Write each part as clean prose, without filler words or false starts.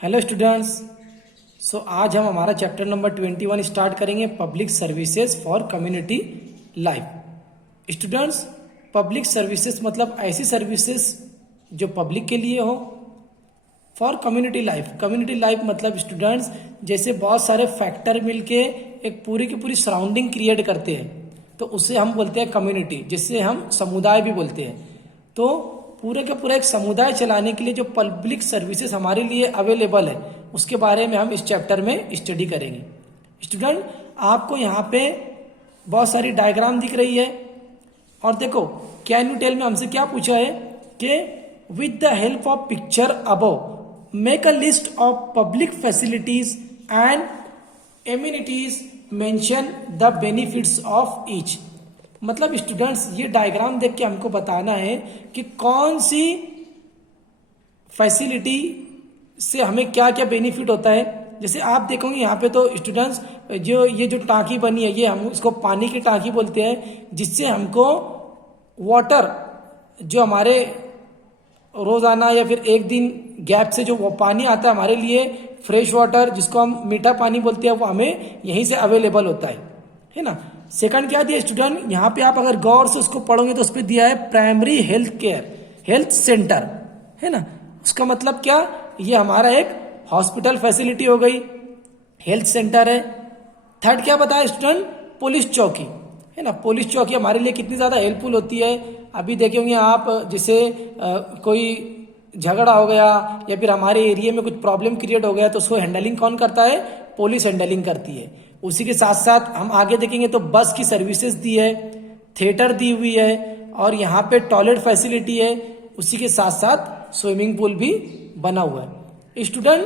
Hello students. आज हम हमारा चैप्टर नंबर 21 स्टार्ट करेंगे, public services for community life. Students, public services मतलब ऐसी सर्विसेज जो पब्लिक के लिए हो, for community life. Community life मतलब स्टूडेंट्स जैसे बहुत सारे फैक्टर मिलके एक पूरी की पूरी सराउंडिंग क्रिएट करते हैं, तो उसे हम बोलते हैं कम्युनिटी, जिससे हम समुदाय भी बोलते हैं। तो पूरे का पूरा एक समुदाय चलाने के लिए जो पब्लिक सर्विसेज हमारे लिए अवेलेबल है, उसके बारे में हम इस चैप्टर में स्टडी करेंगे। स्टूडेंट, आपको यहाँ पे बहुत सारी डायग्राम दिख रही है, और देखो कैन यू टेल में हमसे क्या पूछा है कि with the help of picture above make a list of public facilities and amenities, mention the benefits of each. मतलब स्टूडेंट्स, ये डायग्राम देख के हमको बताना है कि कौन सी फैसिलिटी से हमें क्या क्या बेनिफिट होता है। जैसे आप देखोगे यहाँ पे तो स्टूडेंट्स, ये जो टांकी बनी है, ये हम इसको पानी की टांकी बोलते हैं, जिससे हमको वाटर जो हमारे रोजाना या फिर एक दिन गैप से जो वो पानी आता है हमारे लिए, फ्रेश वाटर जिसको हम मीठा पानी बोलते हैं, वो हमें यहीं से अवेलेबल होता है ना। सेकंड क्या दिया स्टूडेंट, यहाँ पे आप अगर गौर से उसको पढ़ोगे तो उस पर दिया है primary health care, health centre, है ना। उसका मतलब क्या, ये हमारा एक हॉस्पिटल फैसिलिटी हो गई, हेल्थ सेंटर है। थर्ड क्या बताया स्टूडेंट, पुलिस चौकी, है ना। पुलिस चौकी हमारे लिए कितनी ज्यादा हेल्पफुल होती है। अभी देखे होंगे आप, जैसे कोई झगड़ा हो गया या फिर हमारे एरिया में कुछ प्रॉब्लम क्रिएट हो गया, तो उसको हैंडलिंग कौन करता है, पुलिस हैंडलिंग करती है। उसी के साथ साथ हम आगे देखेंगे तो बस की सर्विसेज दी है, थिएटर दी हुई है, और यहाँ पे टॉयलेट फैसिलिटी है। उसी के साथ साथ स्विमिंग पूल भी बना हुआ है। स्टूडेंट,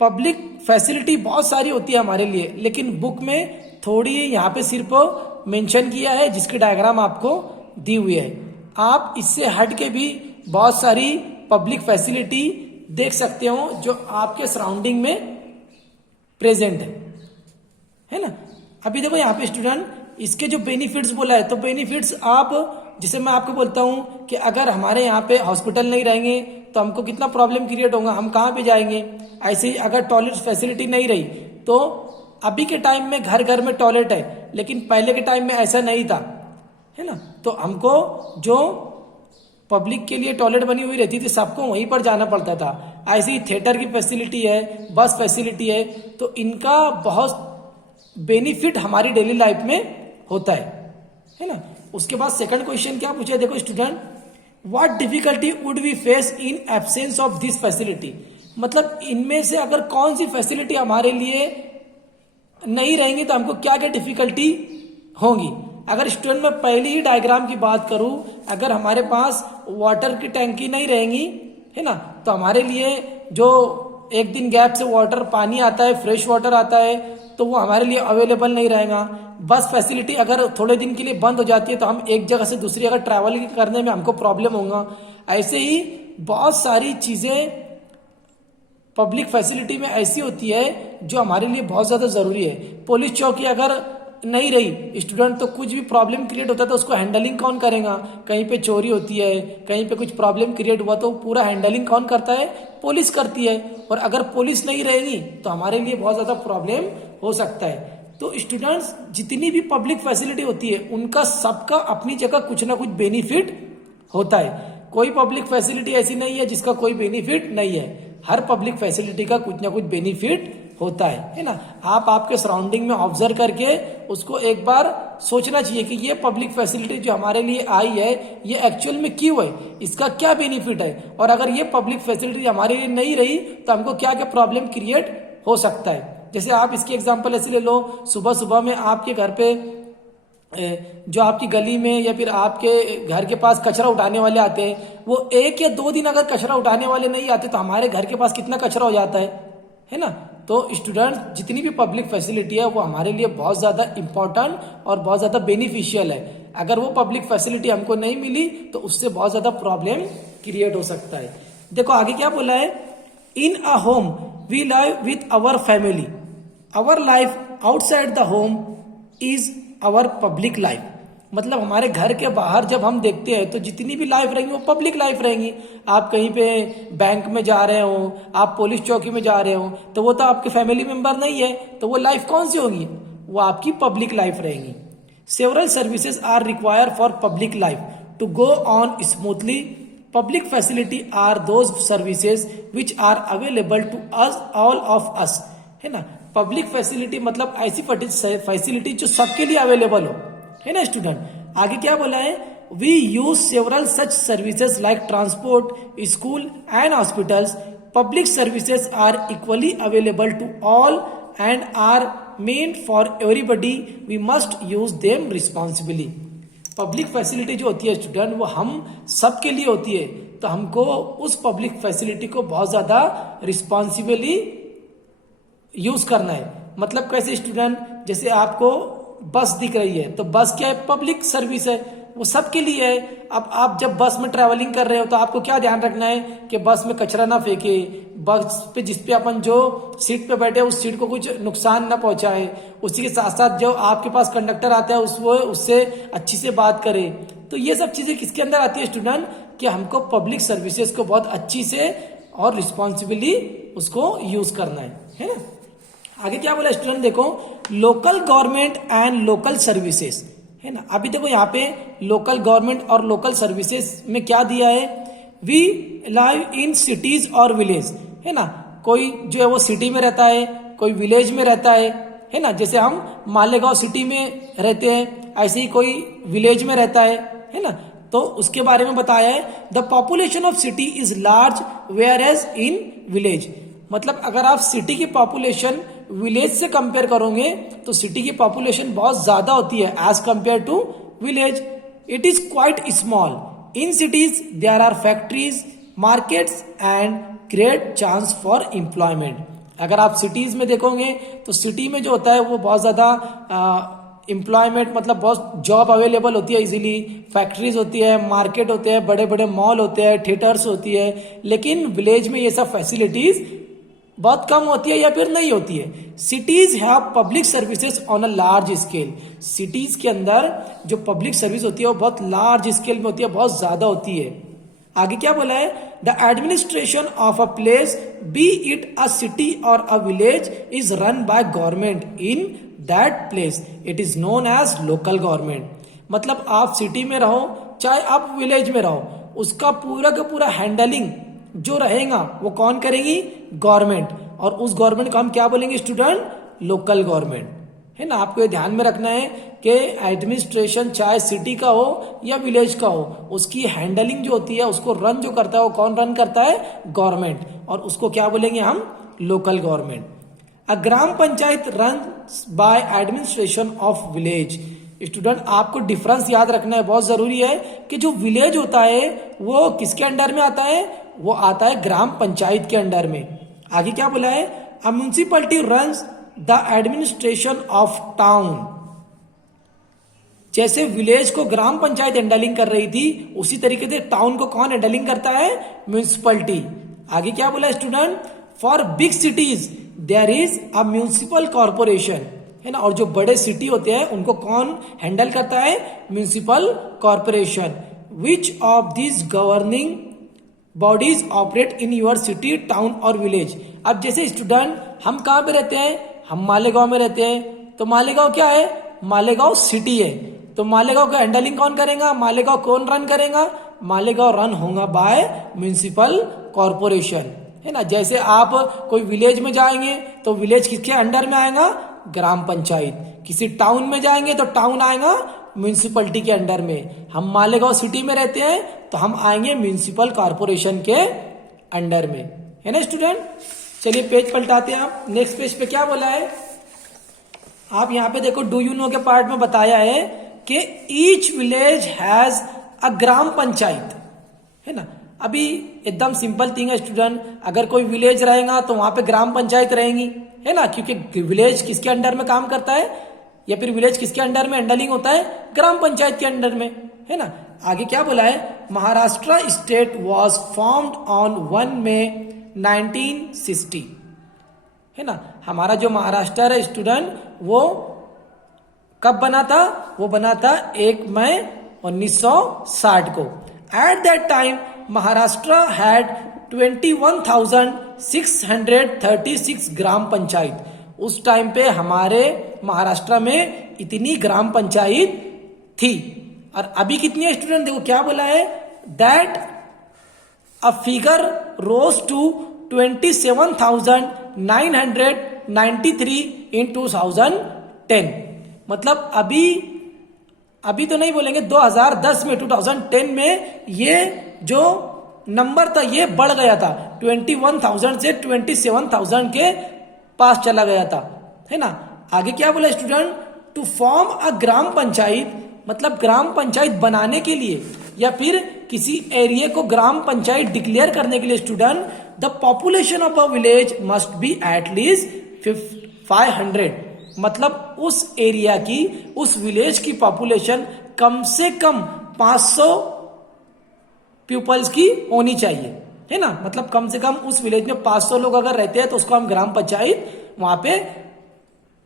पब्लिक फैसिलिटी बहुत सारी होती है हमारे लिए, लेकिन बुक में थोड़ी यहाँ पे सिर्फ मेंशन किया है, जिसकी डायग्राम आपको दी हुई है। आप इससे हट के भी बहुत सारी पब्लिक फैसिलिटी देख सकते हो जो आपके सराउंडिंग में प्रेजेंट है ना। अभी देखो यहाँ पे स्टूडेंट, इसके जो बेनिफिट्स बोला है, तो बेनिफिट्स आप, जैसे मैं आपको बोलता हूँ कि अगर हमारे यहाँ पे हॉस्पिटल नहीं रहेंगे तो हमको कितना प्रॉब्लम क्रिएट होगा, हम कहाँ पे जाएंगे। ऐसे ही अगर टॉयलेट फैसिलिटी नहीं रही, तो अभी के टाइम में घर घर में टॉयलेट है, लेकिन पहले के टाइम में ऐसा नहीं था, है ना। तो हमको जो पब्लिक के लिए टॉयलेट बनी हुई रहती थी, सबको वहीं पर जाना पड़ता था। ऐसे ही थिएटर की फैसिलिटी है, बस फैसिलिटी है, तो इनका बहुत बेनिफिट हमारी डेली लाइफ में होता है ना। उसके बाद सेकंड क्वेश्चन क्या पूछा है, देखो student, what difficulty would we face in absence of this facility. मतलब इनमें से अगर कौन सी फैसिलिटी हमारे लिए नहीं रहेंगी तो हमको क्या क्या डिफिकल्टी होंगी। अगर स्टूडेंट मैं पहली ही डायग्राम की बात करूं, अगर हमारे पास वाटर की टैंकी नहीं रहेंगी, है ना, तो हमारे लिए जो एक दिन गैप से वाटर पानी आता है, फ्रेश वाटर आता है, तो वो हमारे लिए अवेलेबल नहीं रहेगा। बस फैसिलिटी अगर थोड़े दिन के लिए बंद हो जाती है, तो हम एक जगह से दूसरी जगह ट्रैवल करने में हमको प्रॉब्लम होगा। ऐसे ही बहुत सारी चीजें पब्लिक फैसिलिटी में ऐसी होती है जो हमारे लिए बहुत ज्यादा जरूरी है। पुलिस चौकी अगर नहीं रही स्टूडेंट, तो कुछ भी प्रॉब्लम क्रिएट होता है तो उसको हैंडलिंग कौन करेगा। कहीं पे चोरी होती है, कहीं पे कुछ प्रॉब्लम क्रिएट हुआ, तो पूरा हैंडलिंग कौन करता है, पुलिस करती है। और अगर पुलिस नहीं रहेगी तो हमारे लिए बहुत ज्यादा प्रॉब्लम हो सकता है। तो स्टूडेंट्स, जितनी भी पब्लिक फैसिलिटी होती है, उनका सबका अपनी जगह कुछ ना कुछ बेनिफिट होता है। कोई पब्लिक फैसिलिटी ऐसी नहीं है जिसका कोई बेनिफिट नहीं है। हर पब्लिक फैसिलिटी का कुछ ना कुछ बेनिफिट होता है ना। आप आपके सराउंडिंग में ऑब्जर्व करके उसको एक बार सोचना चाहिए कि ये पब्लिक फैसिलिटी जो हमारे लिए आई है, ये एक्चुअल में क्यों है, इसका क्या बेनिफिट है, और अगर ये पब्लिक फैसिलिटी हमारे लिए नहीं रही तो हमको क्या क्या प्रॉब्लम क्रिएट हो सकता है। जैसे आप इसकी एग्जांपल ऐसे ले लो, सुबह सुबह में आपके घर पे जो आपकी गली में या फिर आपके घर के पास कचरा उठाने वाले आते हैं, वो एक या दो दिन अगर कचरा उठाने वाले नहीं आते तो हमारे घर के पास कितना कचरा हो जाता है ना। तो स्टूडेंट, जितनी भी पब्लिक फैसिलिटी है वो हमारे लिए बहुत ज्यादा इंपॉर्टेंट और बहुत ज्यादा बेनिफिशियल है। अगर वो पब्लिक फैसिलिटी हमको नहीं मिली तो उससे बहुत ज्यादा प्रॉब्लम क्रिएट हो सकता है। देखो आगे क्या बोला है, in a home we live with our family, our life outside the home is our public life. मतलब हमारे घर के बाहर जब हम देखते हैं तो जितनी भी लाइफ रहेंगी वो पब्लिक लाइफ रहेंगी। आप कहीं पे बैंक में जा रहे हो, आप पुलिस चौकी में जा रहे हो, तो वो तो आपके फैमिली मेंबर नहीं है, तो वो लाइफ कौन सी होगी, वो आपकी पब्लिक लाइफ रहेगी। Several services are require for public life to go on smoothly. Public facility are those services which are available to us, all of us, है ना। पब्लिक फैसिलिटी मतलब ऐसी फैसिलिटी जो सबके लिए अवेलेबल हो, है ना स्टूडेंट। आगे क्या बोला है, we use several such services like transport, school and hospitals. Public services are equally available to all and are meant for everybody, we must use them responsibly. Public facility जो होती है स्टूडेंट वो हम सबके लिए होती है, तो हमको उस पब्लिक फैसिलिटी को बहुत ज्यादा रिस्पॉन्सिबली यूज करना है। मतलब कैसे स्टूडेंट, जैसे आपको बस दिख रही है तो बस क्या है, पब्लिक सर्विस है, वो सबके लिए है। अब आप जब बस में ट्रैवलिंग कर रहे हो तो आपको क्या ध्यान रखना है कि बस में कचरा ना फेंके, बस पे जिसपे अपन जो सीट पे बैठे उस सीट को कुछ नुकसान ना पहुंचाए, उसी के साथ साथ जो आपके पास कंडक्टर आता है उससे अच्छी से बात करे। तो ये सब चीजें किसके अंदर आती है स्टूडेंट, कि हमको पब्लिक सर्विसेज को बहुत अच्छी से और रिस्पॉन्सिबिली उसको यूज करना है ना। आगे क्या बोला स्टूडेंट, देखो local government and local services, है ना। अभी देखो यहाँ पे लोकल गवर्नमेंट और लोकल सर्विसेज में क्या दिया है, वी लाइव इन सिटीज और विलेज, है ना। कोई जो है वो सिटी में रहता है, कोई विलेज में रहता है ना। जैसे हम मालेगांव सिटी में रहते हैं, ऐसे ही कोई विलेज में रहता है ना। तो उसके बारे में बताया है, the population of city is large whereas in village. मतलब अगर आप सिटी की पॉपुलेशन विलेज से कंपेयर करोगे तो सिटी की पॉपुलेशन बहुत ज्यादा होती है as compare to village. It is quite small. In cities there are factories, markets and great chance for employment. अगर आप सिटीज में देखोगे तो सिटी में जो होता है वो बहुत ज्यादा एम्प्लॉयमेंट, मतलब बहुत जॉब अवेलेबल होती है इजीली, फैक्ट्रीज होती है, मार्केट होते हैं, बड़े बड़े मॉल होते हैं, थिएटर्स होती है। लेकिन विलेज में ये सब फैसिलिटीज बहुत कम होती है या फिर नहीं होती है। Cities have public services on a large scale. Cities के अंदर जो पब्लिक सर्विस होती है वो बहुत लार्ज स्केल में होती है, बहुत ज्यादा होती है। आगे क्या बोला है, the administration of a place be it a city और a village is run by government in that place, it is known as local government. मतलब आप सिटी में रहो चाहे आप विलेज में रहो, उसका पूरा का पूरा हैंडलिंग जो रहेगा वो कौन करेगी, गवर्नमेंट। और उस गवर्नमेंट को हम क्या बोलेंगे स्टूडेंट, लोकल गवर्नमेंट, है ना। आपको ये ध्यान में रखना है कि एडमिनिस्ट्रेशन चाहे सिटी का हो या विलेज का हो, उसकी हैंडलिंग जो होती है, उसको रन जो करता है वो कौन रन करता है, गवर्नमेंट। और उसको क्या बोलेंगे हम, local government. A gram panchayat run by administration of village. Student आपको डिफरेंस याद रखना है, बहुत जरूरी है कि जो विलेज होता है वो किसके अंडर में आता है, वो आता है ग्राम पंचायत के अंडर में। आगे क्या बोला है, a municipality runs the administration of town. जैसे विलेज को ग्राम पंचायत हैंडलिंग कर रही थी, उसी तरीके से टाउन को कौन हैंडलिंग करता है, म्युनिसिपैलिटी। आगे क्या बोला student, for big cities there is a municipal corporation, है ना। और जो बड़े सिटी होते हैं उनको कौन हैंडल करता है, municipal corporation. Which of this governing bodies operate in your city, town और विलेज। अब जैसे स्टूडेंट हम कहाँ पे रहते हैं, हम मालेगांव में रहते हैं, तो मालेगांव क्या है, मालेगांव सिटी है। तो मालेगांव का हैंडलिंग कौन करेगा, मालेगांव कौन रन करेगा, मालेगांव रन होगा बाय म्युनिसिपल कॉर्पोरेशन, है ना। जैसे आप कोई विलेज में जाएंगे तो विलेज किसके अंडर में आएगा, ग्राम पंचायत। किसी टाउन में जाएंगे तो टाउन आएगा म्युनिसिपैलिटी के अंडर में। हम मालेगांव सिटी में रहते हैं तो हम आएंगे म्युनिसिपल कॉर्पोरेशन के अंडर में, है ना स्टूडेंट। चलिए पेज पलटाते हैं आप, नेक्स्ट पेज पे क्या बोला है, आप यहाँ पे देखो डू यू नो के पार्ट में बताया है कि ईच विलेज हैज अ ग्राम पंचायत, है ना। अभी एकदम सिंपल थिंग है स्टूडेंट, अगर कोई विलेज रहेगा तो वहां पे ग्राम पंचायत रहेंगी, है ना, क्योंकि विलेज किसके अंडर में काम करता है, या फिर विलेज किसके अंडर में हैंडलिंग होता है, ग्राम पंचायत के अंडर में, है ना। आगे क्या बोला है, Maharashtra state was formed on 1 मई 1960, है ना। हमारा जो महाराष्ट्र है स्टूडेंट वो कब बना था? वो बना था 1 मई 1960 को। At that time Maharashtra had 21,636 ग्राम पंचायत। उस टाइम पे हमारे महाराष्ट्र में इतनी ग्राम पंचायत थी। और अभी कितनी है स्टूडेंट? देखो क्या बोला है, that a figure rose to 27,993 in 2010। मतलब अभी तो नहीं बोलेंगे, 2010 में 2010 में ये जो नंबर था ये बढ़ गया था, 21,000 से 27,000 के पास चला गया था, है ना। आगे क्या बोला स्टूडेंट? टू फॉर्म अ ग्राम पंचायत, मतलब ग्राम पंचायत बनाने के लिए या फिर किसी एरिया को ग्राम पंचायत डिक्लेयर करने के लिए student, the population of a village must be at least 500। मतलब उस एरिया की, उस विलेज की पॉपुलेशन कम से कम 500 पीपल्स की होनी चाहिए, है ना। मतलब कम से कम उस विलेज में 500 लोग अगर रहते हैं तो उसको हम ग्राम पंचायत वहां पे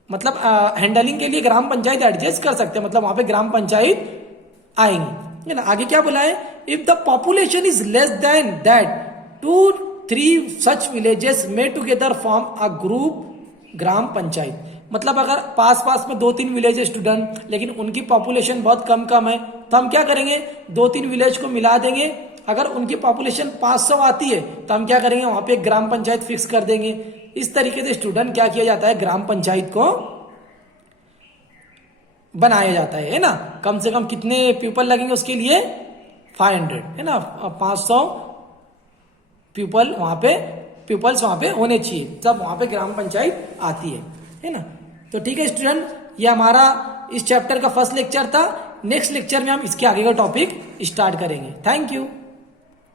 मतलब हैंडलिंग के लिए ग्राम पंचायत एडजस्ट कर सकते हैं, मतलब वहां पे ग्राम पंचायत आएंगे, है ना। आगे क्या बोला है? If the population is less than that 2-3 such villages may together form a group gram panchayat. मतलब अगर पास पास में 2-3 विलेज है स्टूडेंट, लेकिन उनकी पॉपुलेशन बहुत कम है, तो हम क्या करेंगे? 2-3 विलेज को मिला देंगे। अगर उनकी पॉपुलेशन 500 आती है तो हम क्या करेंगे? वहां पे ग्राम पंचायत फिक्स कर देंगे। इस तरीके से स्टूडेंट क्या किया जाता है? ग्राम पंचायत को बनाया जाता है ना। कम से कम कितने पीपल लगेंगे उसके लिए? 500, है ना। 500 पीपल्स वहां पे होने चाहिए, तब वहां पे ग्राम पंचायत आती है ना। तो ठीक है स्टूडेंट, ये हमारा इस चैप्टर का फर्स्ट लेक्चर था। नेक्स्ट लेक्चर में हम इसके आगे का टॉपिक स्टार्ट करेंगे। Thank you.